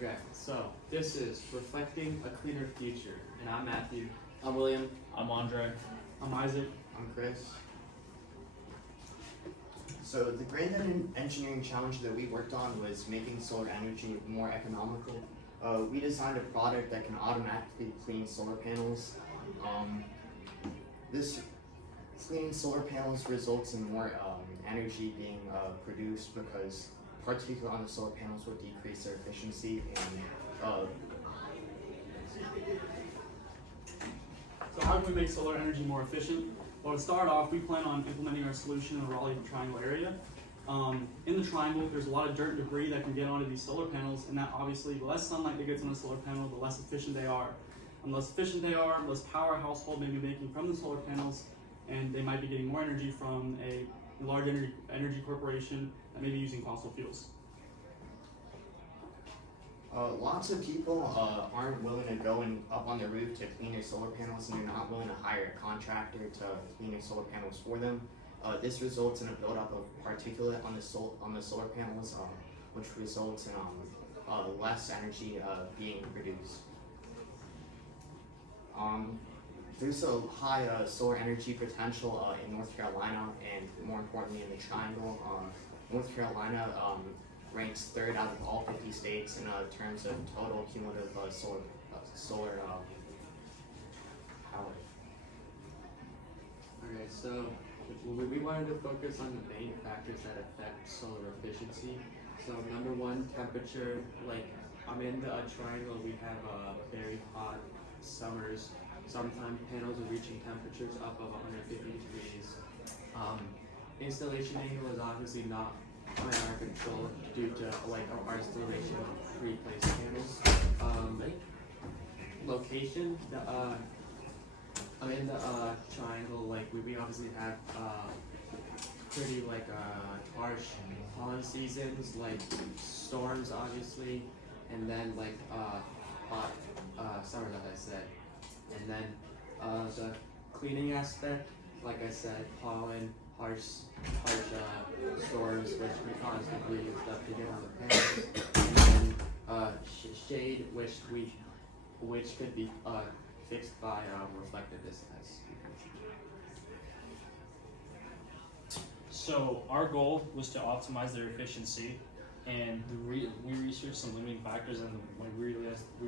Okay, so this is Reflecting a Cleaner Future, and I'm Matthew. I'm William. I'm Andre. I'm Isaac. I'm Chris. So the grand engineering challenge that we worked on was making solar energy more economical. We designed a product that can automatically clean solar panels. This cleaning solar panels results in more energy being produced because particle on the solar panels will decrease their efficiency and So how can we make solar energy more efficient? Well, to start off, we plan on implementing our solution in the Raleigh Triangle area. In the triangle, there's a lot of dirt and debris that can get onto these solar panels, and that obviously, the less sunlight that gets on the solar panel, the less efficient they are. And the less efficient they are, less power a household may be making from the solar panels, and they might be getting more energy from a large energy corporation that may be using fossil fuels. Lots of people aren't willing to go up on the roof to clean their solar panels, and they're not willing to hire a contractor to clean their solar panels for them. This results in a buildup of particulate on the solar panels, which results in less energy being produced. There's a high solar energy potential in North Carolina, and more importantly in the Triangle. North Carolina ranks 3rd out of all 50 states in terms of total cumulative solar power. Okay, so we wanted to focus on the main factors that affect solar efficiency. So number one, temperature. Like I'm in the triangle, we have very hot summers. Sometimes panels are reaching temperatures up of 150 degrees. Installation angle is obviously not under our control due to our installation of pre-placed panels. Location, I'm in the triangle. We obviously have pretty harsh pollen seasons, like storms obviously, and then hot summers, as I said. And then the cleaning aspect, like I said, pollen, harsh storms, which can cause debris and stuff to get on the panels, and then shade, which could be fixed by reflectiveness. So our goal was to optimize their efficiency, and we researched some limiting factors, and when we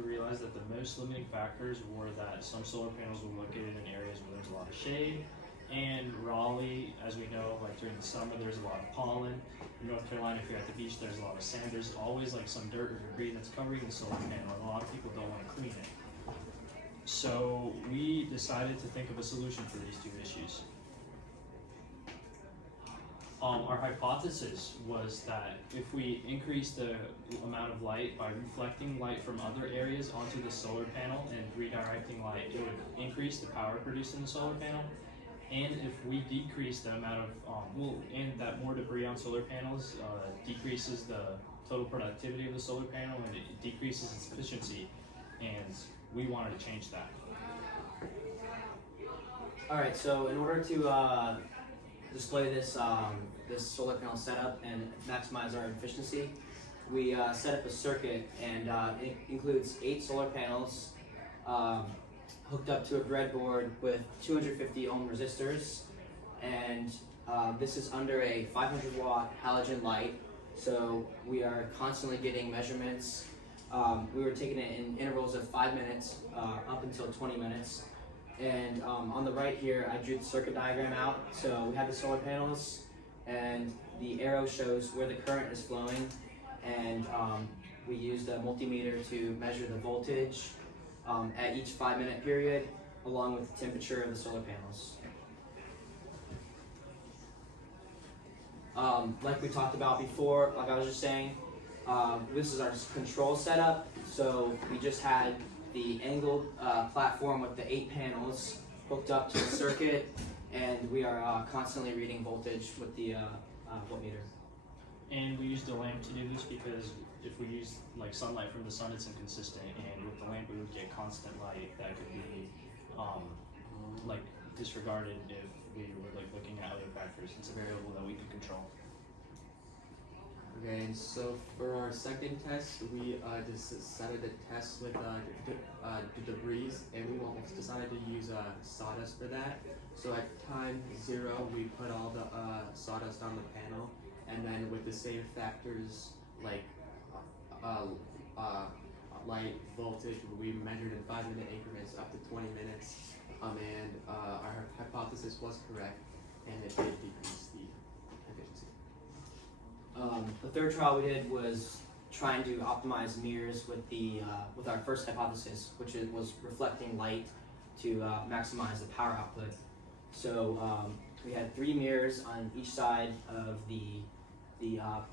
realized that the most limiting factors were that some solar panels were located in areas where there's a lot of shade, and Raleigh, as we know, during the summer there's a lot of pollen. In North Carolina, if you're at the beach, there's a lot of sand. There's always some dirt or debris that's covering the solar panel, and a lot of people don't want to clean it. So we decided to think of a solution for these two issues. Our hypothesis was that if we increase the amount of light by reflecting light from other areas onto the solar panel and redirecting light, it would increase the power produced in the solar panel. And if we decrease the amount of, and that more debris on solar panels decreases the total productivity of the solar panel, and it decreases its efficiency, and we wanted to change that. Alright, so in order to display this this solar panel setup and maximize our efficiency, we set up a circuit, and it includes 8 solar panels hooked up to a breadboard with 250 ohm resistors, and this is under a 500 watt halogen light, so we are constantly getting measurements. We were taking it in intervals of 5 minutes up until 20 minutes. And on the right here, I drew the circuit diagram out. So we have the solar panels, and the arrow shows where the current is flowing, and we used a multimeter to measure the voltage at each 5-minute period, along with the temperature of the solar panels. Like we talked about before, like I was just saying, this is our control setup. So we just had the Angell platform with the 8 panels hooked up to the circuit, and we are constantly reading voltage with the voltmeter. And we used a lamp to do this because if we use sunlight from the sun, it's inconsistent, and with the lamp we would get constant light that could be disregarded if we were looking at other factors. It's a variable that we can control. Okay, and so for our second test, we decided to test with the debris, and we almost decided to use sawdust for that. So at time 0, we put all the sawdust on the panel, and then with the same factors like light, voltage, we measured in 5-minute increments up to 20 minutes, and our hypothesis was correct, and it did decrease the efficiency. The third trial we did was trying to optimize mirrors with our first hypothesis, which was reflecting light to maximize the power output. So we had 3 mirrors on each side of the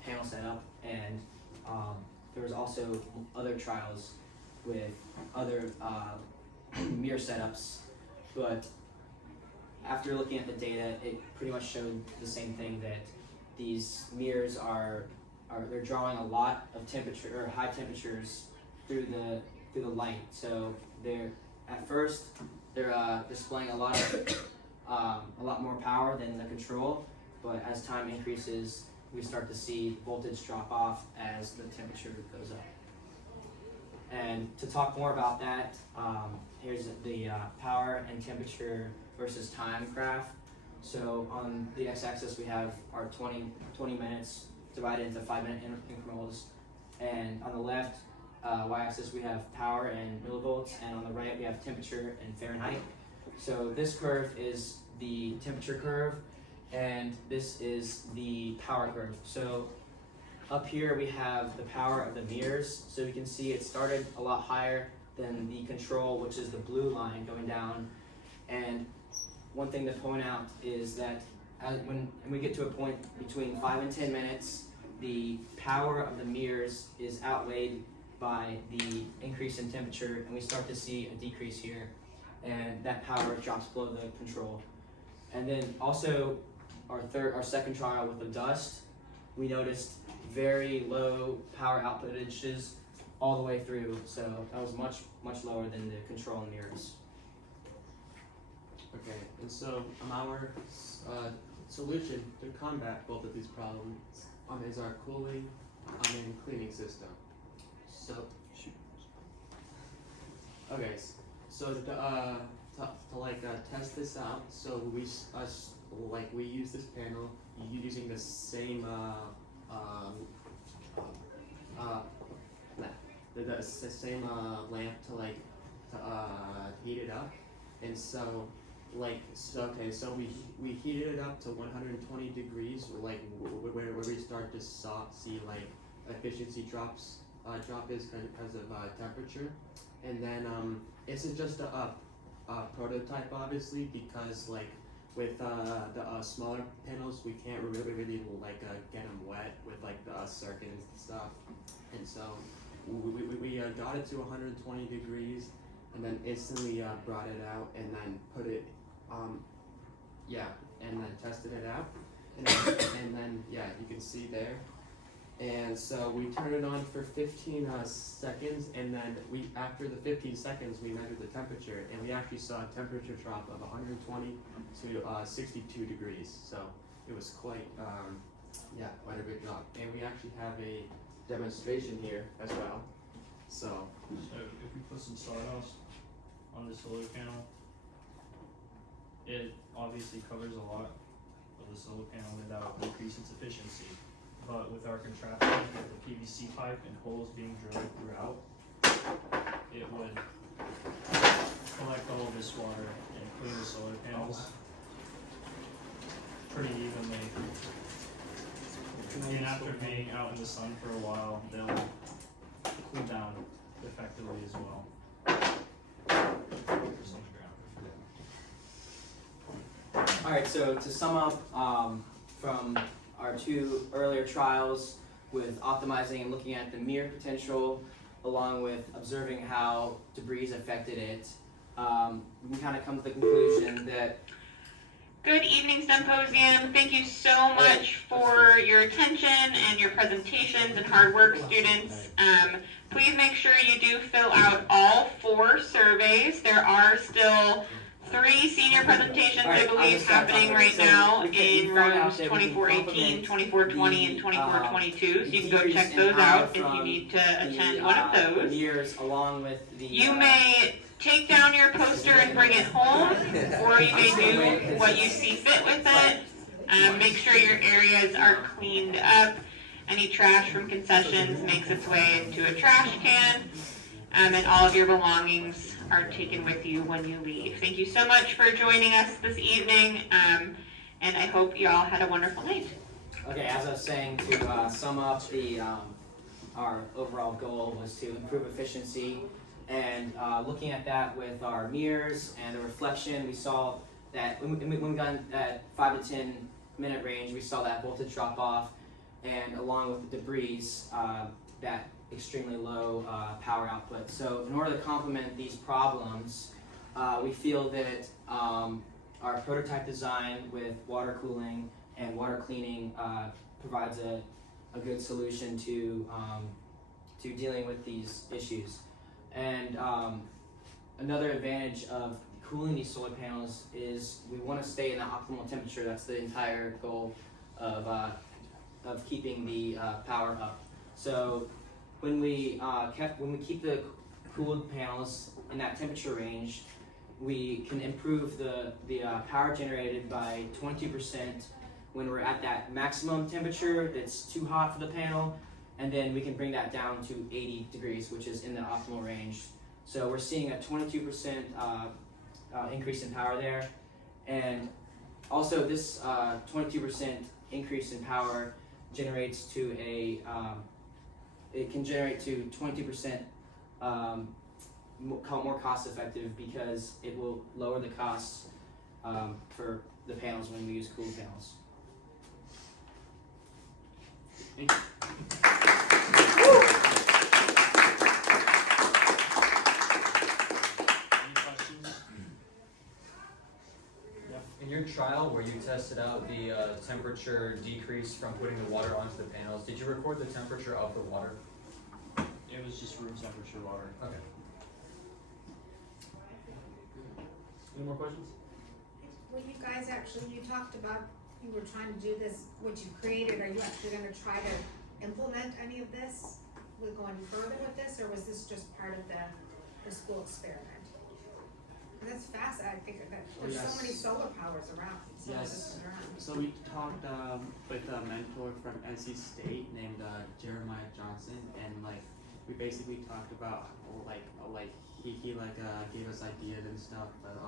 panel setup, and there was also other trials with other mirror setups, but after looking at the data, it pretty much showed the same thing, that these mirrors they're drawing a lot of temperature or high temperatures through the light. So they're displaying a lot more power than the control, but as time increases, we start to see voltage drop off as the temperature goes up. And to talk more about that, here's the power and temperature versus time graph. So on the x-axis we have our 20 minutes divided into 5-minute increments, and on the left y-axis we have power and millivolts, and on the right we have temperature in Fahrenheit. So this curve is the temperature curve, and this is the power curve. So up here we have the power of the mirrors. So you can see it started a lot higher than the control, which is the blue line going down. And one thing to point out is that when we get to a point between 5 and 10 minutes, the power of the mirrors is outweighed by the increase in temperature, and we start to see a decrease here, and that power drops below the control. And then also our second trial with the dust, we noticed very low power outputages all the way through, so that was much lower than the control and mirrors. Okay, and so our solution to combat both of these problems is our cooling and cleaning system. So, okay, so to test this out, so we use this panel using the same the same lamp to heat it up, and so we heated it up to 120 degrees, where we start to see efficiency drop is because of temperature, and then this is just a prototype, obviously, because with the smaller panels we can't really get them wet with the circuits and stuff, and so we got it to 120 degrees, and then instantly brought it out, and then put it and then tested it out, and then you can see there. And so we turned it on for 15 seconds, and then after the 15 seconds we measured the temperature, and we actually saw a temperature drop of 120 to 62 degrees. So it was quite a big drop, and we actually have a demonstration here as well. So if we put some sawdust on the solar panel, it obviously covers a lot of the solar panel without increasing its efficiency. But with our contraption, with the PVC pipe and holes being drilled throughout, it would collect all of this water and clean the solar panels pretty evenly. And after being out in the sun for a while, they'll cool down effectively as well. Alright, so to sum up, from our 2 earlier trials with optimizing and looking at the mirror potential, along with observing how debris affected it, we can kind of come to the conclusion that... Good evening, Stemposium. Thank you so much for your attention and your presentations and hard work, students. Please make sure you do fill out all 4 surveys. There are still 3 senior presentations, Alright, I I'll believe, just start happening talking. right So now we in found out rooms that we can 2418, complement 2420, and the, 2422. So you can go decrease check in those power out if you from need to attend the, one of those. mirrors along with the. You may take down your poster and bring it home, or you may do what you see fit with it. Make sure your areas are cleaned up. Any trash from concessions makes its way into a trash can, and all of your belongings are taken with you when you leave. Thank you so much for joining us this evening, and I hope you all had a wonderful night. Okay, as I was saying, to sum up the our overall goal was to improve efficiency, and looking at that with our mirrors and the reflection, we saw that when we got in that 5 to 10 minute range, we saw that voltage drop off, and along with the debris, that extremely low power output. So in order to complement these problems, we feel that our prototype design with water cooling and water cleaning provides a good solution to dealing with these issues. And another advantage of cooling these solar panels is we want to stay in the optimal temperature. That's the entire goal of keeping the power up. So when we keep the cooled panels in that temperature range, we can improve the power generated by 22% when we're at that maximum temperature that's too hot for the panel, and then we can bring that down to 80 degrees, which is in the optimal range. So we're seeing a 22% increase in power there, and also this 22% increase in power generates to it can generate to 22% more cost effective, because it will lower the costs for the panels when we use cooled panels. Thank you. Any questions? In your trial where you tested out the temperature decrease from putting the water onto the panels, did you record the temperature of the water? It was just room temperature water. Okay. Any more questions? Well, you guys actually, you talked about, you were trying to do this, what you created, are you actually gonna try to implement any of this? We're going further with this, or was this just part of the school experiment? 'Cause that's fast, I think that there's Yes. so many solar powers around, solar Yes. systems around. So we talked with a mentor from NC State named Jeremiah Johnson, and we basically talked about he gave us ideas and stuff of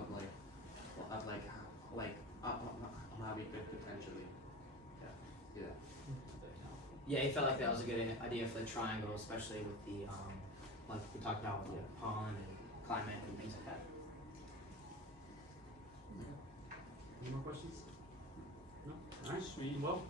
how we could potentially do that. Yeah, he felt like that was a good idea for the triangle, especially with the like we talked about with the pollen and climate and things like that. Any more questions? No? Alright, well,